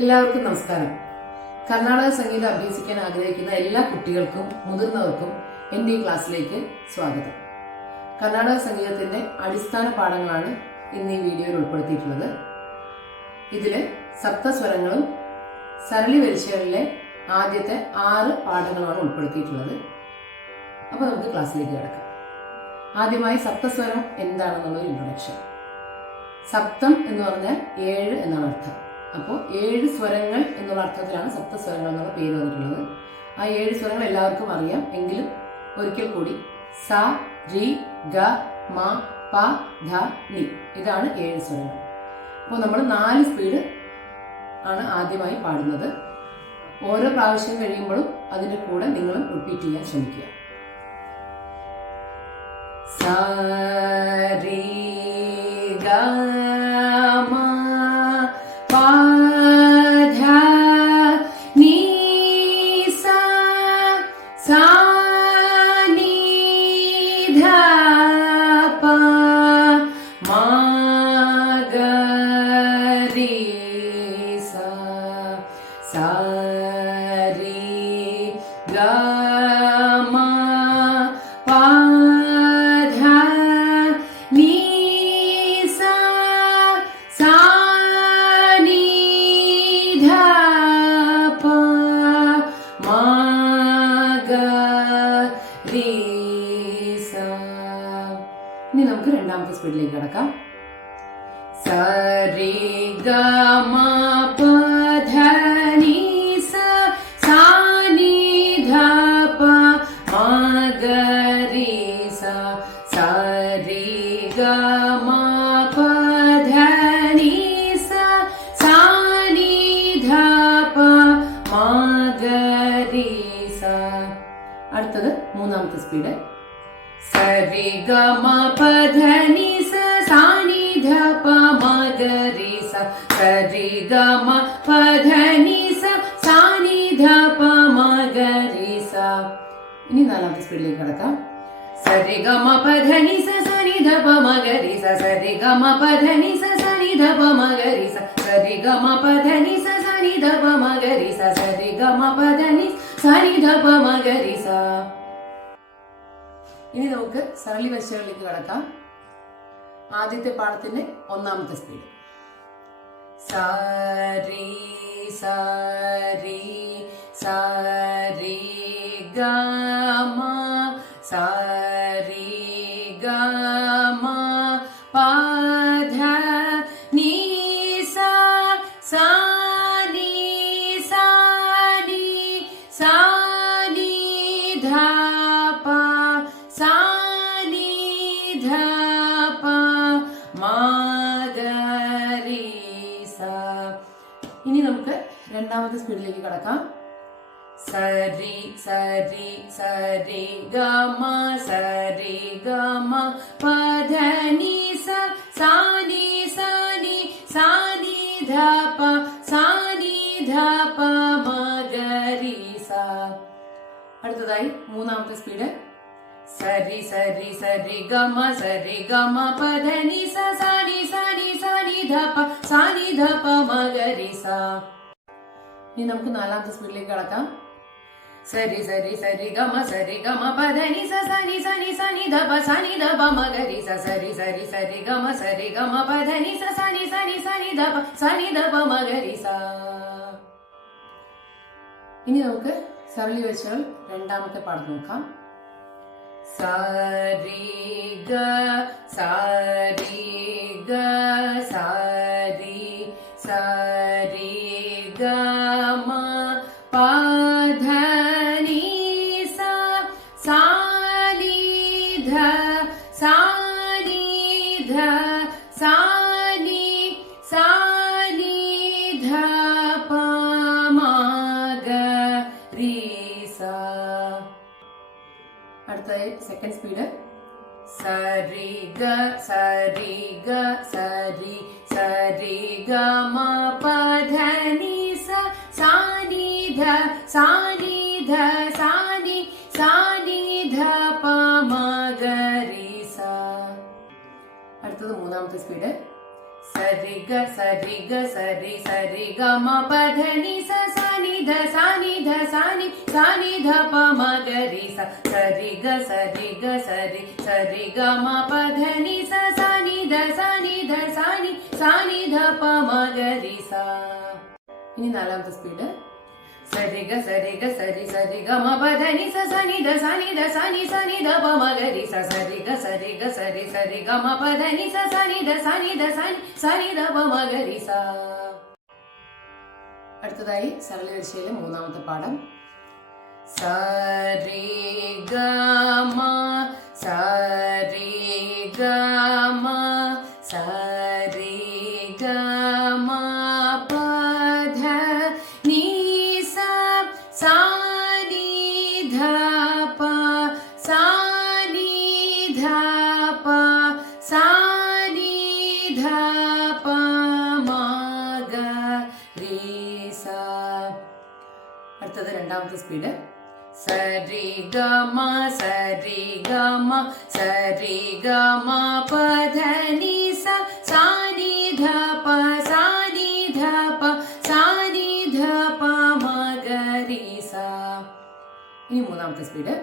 എല്ലാവർക്കും നമസ്കാരം. കർണാടക സംഗീതം അഭ്യസിക്കാൻ ആഗ്രഹിക്കുന്ന എല്ലാ കുട്ടികൾക്കും മുതിർന്നവർക്കും എൻ്റെ ഈ ക്ലാസ്സിലേക്ക് സ്വാഗതം. കർണാടക സംഗീതത്തിന്റെ അടിസ്ഥാന പാഠങ്ങളാണ് ഇന്ന് ഈ വീഡിയോയിൽ ഉൾപ്പെടുത്തിയിട്ടുള്ളത്. ഇതിൽ സപ്തസ്വരങ്ങളും സരളി വരിശകളിലെ ആദ്യത്തെ 6 പാഠങ്ങളാണ് ഉൾപ്പെടുത്തിയിട്ടുള്ളത്. അപ്പോൾ നമുക്ക് ക്ലാസ്സിലേക്ക് കിടക്കാം. ആദ്യമായി സപ്തസ്വരം എന്താണെന്നുള്ളൊരു ഇൻട്രൊഡക്ഷൻ. സപ്തം എന്ന് പറഞ്ഞാൽ 7 എന്നാണ് അർത്ഥം. അപ്പോൾ 7 സ്വരങ്ങൾ എന്നുള്ള അർത്ഥത്തിലാണ് സപ്തസ്വരങ്ങൾ എന്നുള്ള പേര് വന്നിട്ടുള്ളത്. ആ 7 സ്വരങ്ങൾ എല്ലാവർക്കും അറിയാം. എങ്കിലും ഒരിക്കൽ കൂടി സ, രി, ഗ, മ, പ, ധ, നി. ഇതാണ് 7 സ്വരങ്ങൾ. അപ്പോൾ നമ്മൾ 4 സ്പീഡ് ആണ് ആദ്യമായി പാടുന്നത്. ഓരോ പ്രാവശ്യം കഴിയുമ്പോഴും അതിൻ്റെ കൂടെ നിങ്ങളും റിപ്പീറ്റ് ചെയ്യാൻ ശ്രമിക്കുക. സ, രി, ഗ, ഇനി നമുക്ക് രണ്ടാമത്തെ സ്പീഡിലേക്ക് കിടക്കാം. സ, രി, ഗ, മ, പ, ധ, നി, സ, സ, നി, ധ, പ, മ, ഗ, രി, സ, സ, രി, ഗ, മ, പ, ധ, നി, സ, സ, നി, ധ, പ, മ, ഗ, രി, സ. അടുത്തത് മൂന്നാമത്തെ സ്പീഡ്. സ, രി, ഗ, മ, പ, ധ, നി, സ, സ, നി, ധ, പ, മ, ഗ, രി, സ, സ, രി, ഗ, മ, പ, ധ, നി, സ, സ, നി, ധ, പ, മ, ഗ, രി, സ. ഇനി നാലാമത്തെ സ്പീഡിലേക്ക് കിടക്കാം. സ, രി, ഗ, മ, പ, ധ, നി, സ, സ, നി, ധ, പ, മ, ഗ, രി, സ, സ, രി, ഗ, മ, പ, ധ, നി, സ, സ, നി, ധ, പ, മ, ഗ, രി, സ, സ, രി, ഗ, മ, പ, ധ, നി, സ, സ, നി, ധ, പ, മ, ഗ, രി, സ, സ, രി, ഗ, മ, പ, ധ, നി, സ, നി, ധ, പ, മ, ഗ, രി, സ. ഇനി നമുക്ക് സരളി വരിശകളിലേക്ക് കടക്കാം. ആദ്യത്തെ പാഠത്തിന്റെ ഒന്നാമത്തെ സ്പീഡ്. സ, രി, സ, രി, സ, രി, ഗ, മ, സ, രി, ഗ, മ, പ, ധ, നി, സ, സ, നി, സ, നി, സ, നി, ധ, പ, സ, നി, ധ, പ, മ, ഗ, രി, സ. ഇനി നമുക്ക് രണ്ടാമത്തെ സ്പീഡിലേക്ക് കടക്കാം. സ, രി, സ, രി, സ, രി, ഗ, മ, സ, രി, ഗ, മ, പ, ധ, നി, സ, സ, നി, സ, നി, സ, നി, ധ, പ, സ, നി, ധ, പ, മ, ഗ, രി, സ. അടുത്തതായി മൂന്നാമത്തെ സ്പീഡ്. സ, രി, സ, രി, സ, രി, ഗ, മ, സ, രി, ഗ, മ, പ, ധ, നി, സ, സ, നി, സ, നി, സ, നി, ധ, പ, സ, നി, ധ, പ, മ, ഗ, രി, സ. ഇനി നമുക്ക് നാലാമത്തെ സ്പീഡിലേക്ക് കടക്കാം. സ, രി, സ, രി, സ, രി, ഗ, മ, സ, രി, ഗ, മ, പ, ധ, നി, സ, സ, നി, സ, നി, സ, നി, ധ, പ, സ, നി, ധ, പ, മ, ഗ, രി, സ, സ, രി, സ, രി, സ, രി, ഗ, മ, സ, രി, ഗ, മ, പ, ധ, നി, സ, സ, നി, സ, നി, സ, നി, ധ, പ, സ, നി, ധ, പ, മ, ഗ, രി, സ. ഇനി നമുക്ക് സരളി വരിശകൾ രണ്ടാമത്തെ പാഠം നോക്കാം. സ, രി, ഗ, സ, രി, ഗ, സ, രി, സ, രി, ഗ, മ, പ, ധ, നി, സ, സ, നി, ധ, സ, നി, ധ, സ, നി, സ, നി, ധ, പ, മ, ഗ, രി, സ. അടുത്തതായി സെക്കൻഡ് സ്പീഡ്. സ, രി, ഗ, സ, രി, ഗ, സ, രി, സ, രി, ഗ, മ, പ, ധ, നി, സ, സ, നി, ധ, സ, നി, ധ, സ, നി, സ, നി, ധ, പ, മ, ഗ, രി, സ. അടുത്തത് മൂന്നാമത്തെ സ്പീഡ്. സ, സരി ഗ സരി ഗ സരി സരി ഗ മ പ ധ നി സ സ നി ധ സ നി ധ സ നി ധ പ മ ഗ രി സ സരി ഗ സരി ഗ സരി സരി ഗ മ പ ധ നി സ സ നി ധ സ നി ധ സ നി ധ പ മ ഗ രി സ. ഇനി നാലാമത്തെ സ്പീഡ്. സരി ഗ സരി ഗ സരി സരി ഗ മ പ ധ നി സ സ നി ധ സ നി ധ സ നി ധ പ മ ഗ രി സ സരി ഗ സരി ഗ സരി സരി ഗ മ പ ധ നി സ സ നി ധ സ നി ധ സ നി ധ പ മ ഗ രി സ. അടുത്തതായി സരളവരിശയിലെ മൂന്നാമത്തെ പാഠം. സരി ഗ മ സരി ഗ മ സരി ഗ മ പ ധ നി സ സാ നി ധ പ സാ നി ധ പ സാ നി ധ പ മ ഗ രി സ. അടുത്തത് രണ്ടാമത്തെ സ്പീഡ്. സരി ഗ മ സരി ഗ മ സരി ഗ മ പ ധ നി സ സാ നി ധ പ സാ നി ധ പ സാ നി ധ പ മ ഗ രി സ. ഇനി മൂന്നാമത്തെ സ്പീഡ്.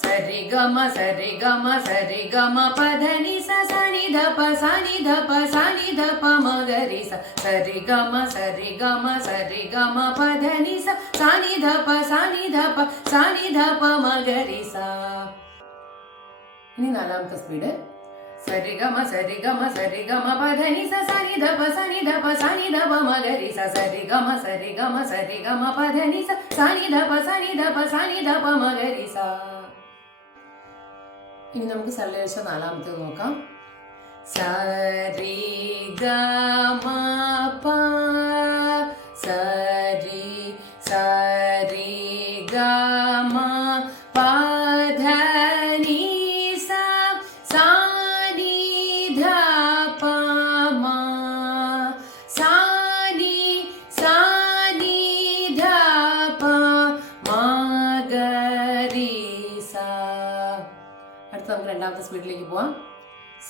സരി ഗ മ സരി ഗ മ സരി ഗ മ പ ധ നി സ സ നി ധ പ സാ നി ധ പ സാ നി ധ പ മ ഗ രി സ സരി ഗ മ സരി ഗ മ സരി ഗ മ പ ധ നി സ സാ നി ധ പ സാ നി ധ പ സാ നി ധ പ മ ഗ രി സ. ഇനി നാലാമത്തെ സ്പീഡ്. സരി ഗ മ സരി ഗ മ സരി ഗ മ പ ധ നി സ സാ നി ധ പ സാ നി ധ പ സാ നി ധ പ മ ഗ രി സ സരി ഗ മ സരി ഗ മ സരി ഗ മ പ ധ നി സ സാ നി ധ പ സാ നി ധ പ സാ നി ധ പ മ ഗ രി സ. ഇനി നമുക്ക് സരളവരിശ നാലാമത്തേത് നോക്കാം. സരി ഗ മ പ സരി സരി ഗ മ പ ധ നി സ സാ നി ധ പ മ സാ നി ധ പ മ ഗ രി സ. അടുത്ത നമുക്ക് രണ്ടാമത്തെ സ്പീഡിലേക്ക് പോവാം.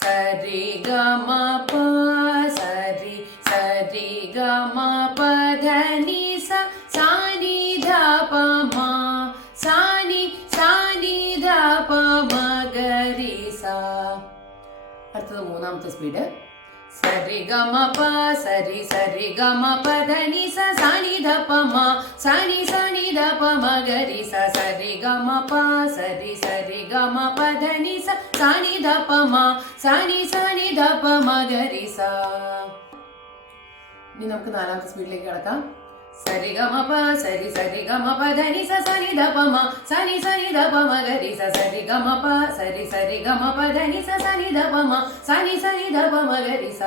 സരി ഗ മ പ സരി സരി ഗ മ പ ധ നി സ സാ നി ധ പ മ സാ നി ധ പ മ ഗ രി സ. അടുത്തത് മൂന്നാമത്തെ സ്പീഡ്. സരി ഗ മ പ സരി സരി ഗ മ പ ധ നി സ സാ നി ധ പ മ സാ നി ധ പ മ ഗ രി സ സരി ഗ മ പ സരി സരി ഗ മ പ ധ നി സ സാ നി ധ പ മ സാ നി ധ പ മ ഗ രി സ. ഇനി നമുക്ക് നാലാമത്തെ സ്പീഡിലേക്ക് കടക്കാം. സരി ഗ മ പ സരി സരി ഗ മ പ ധ നി സ സാ നി ധ പ മ സാ നി ധ പ മ ഗ രി സ സരി ഗ മ പ സരി സരി ഗ മ പ ധ നി സ സാ നി ധ പ മ സാ നി ധ പ മ ഗ രി സ.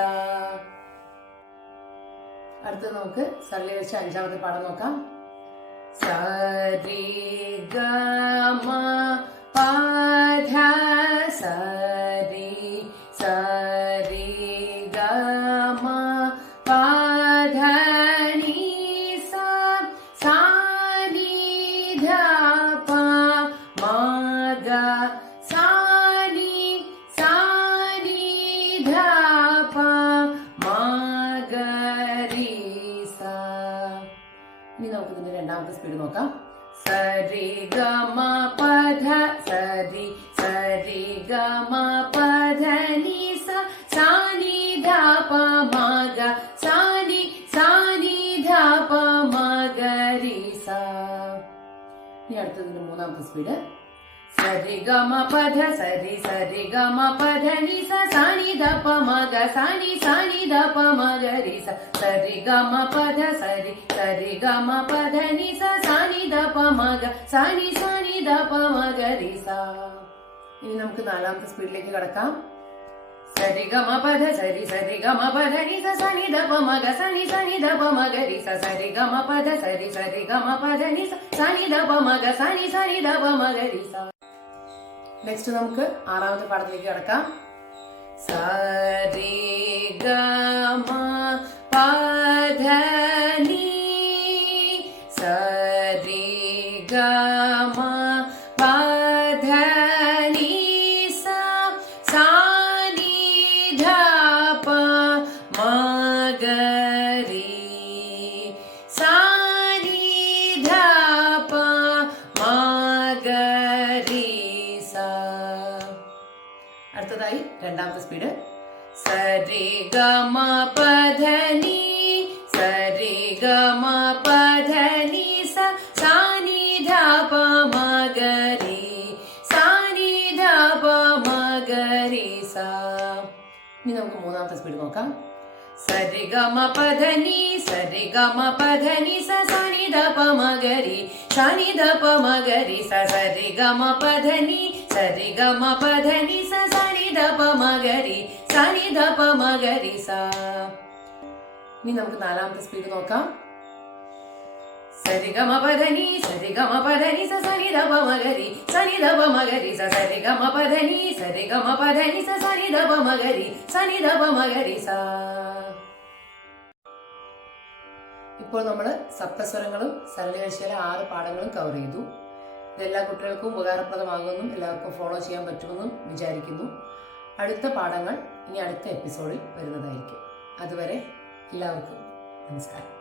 അടുത്തത് നമുക്ക് സരളവരിശ അഞ്ചാമത്തെ പാഠം നോക്കാം. സരി ഗ മ പ ധ സരി സരി ഗ മ പ ധ നി സ സാ നി ധ പ മ ഗ സാ നി ധ പ മ ഗ രി സ. ഇനി നമുക്ക് ഇതിന്റെ രണ്ടാമത്തെ സ്പീഡ് നോക്കാം. സരി ഗ മ പ ധ സരി സരി ഗ മ പ ധ നി സ സാ നി ധ പ മ ഗ സാ നി ധ പ മ ഗ രി സ. ഇനി അടുത്തതിന്റെ മൂന്നാമത്തെ സ്പീഡ്. സരി ഗ മ പ ധ സരി സരി ഗ മ പ ധ നി സ സാ നി ധ പ മ ഗ സാ നി ധ പ മ ഗ രി സ സരി ഗ മ പ ധ സരി സരി ഗ മ പ ധ നി സ സാ നി ധ പ മ ഗ സാ നി ധ പ മ ഗ രി സ. ഇനി നമുക്ക് നാലാമത്തെ സ്പീഡിലേക്ക് കടക്കാം. സരി ഗ മ പ ധ സരി സരി ഗ മ പ ധ നി സ സാ നി ധ പ മ ഗ സാ നി ധ പ മ ഗ രി സ സരി ഗ മ പ ധ സരി സരി ഗ മ പ ധ നി സ സാ നി ധ പ മ ഗ സാ നി ധ പ മ ഗ രി സ. നെക്സ്റ്റ് നമുക്ക് ആറാമത്തെ പാഠത്തിലേക്ക് കടക്കാം. സരി ഗ മ പ ധ നി സരി ഗ മ പ ധ നി സ സാ നി ധ പ മ രണ്ടാമത്തെ സ്പീഡ് സരി ഗ മ പ ധ നി സരി ഗ മ പ ധ നി സ സാ നി ധ പ മ ഗ രി സാ നി ധ പ മ ഗ രി സ. ഇനി നമുക്ക് മൂന്നാമത്തെ സ്പീഡ് നോക്കാം. സരി ഗ മ പ ധ നി സരി ഗ മ പ ധ നി സ സാ നി ധ പ മ ഗ രി സാ നി ധ പ മ ഗ രി സ സരി ഗ മ പ ധ നി സരി ഗ മ പ ധ നി സ സാ നി ധ പ മ ഗ രി സാ നി ധ പ മ ഗ രി സ. ഇനി നമുക്ക് നാലാമത്തെ സ്പീഡ് നോക്കാം. സരി ഗ മ പ ധ നി സരി ഗ മ പ ധ നി സ സാ നി ധ പ മ ഗ രി സാ നി ധ പ മ ഗ രി സ സരി ഗ മ പ ധ നി സരി ഗ മ പ ധ നി സ സാ നി ധ പ മ ഗ രി സാ നി ധ പ മ ഗ രി സ. ഇപ്പോൾ നമ്മൾ സപ്തസ്വരങ്ങളും സരളിവശയിലെ 6 പാഠങ്ങളും കവർ ചെയ്തു. ഇതെല്ലാ കുട്ടികൾക്കും ഉപകാരപ്രദമാകുമെന്നും എല്ലാവർക്കും ഫോളോ ചെയ്യാൻ പറ്റുമെന്നും വിചാരിക്കുന്നു. അടുത്ത പാഠങ്ങൾ ഇനി അടുത്ത എപ്പിസോഡിൽ വരുന്നതായിരിക്കും. അതുവരെ എല്ലാവർക്കും നമസ്കാരം.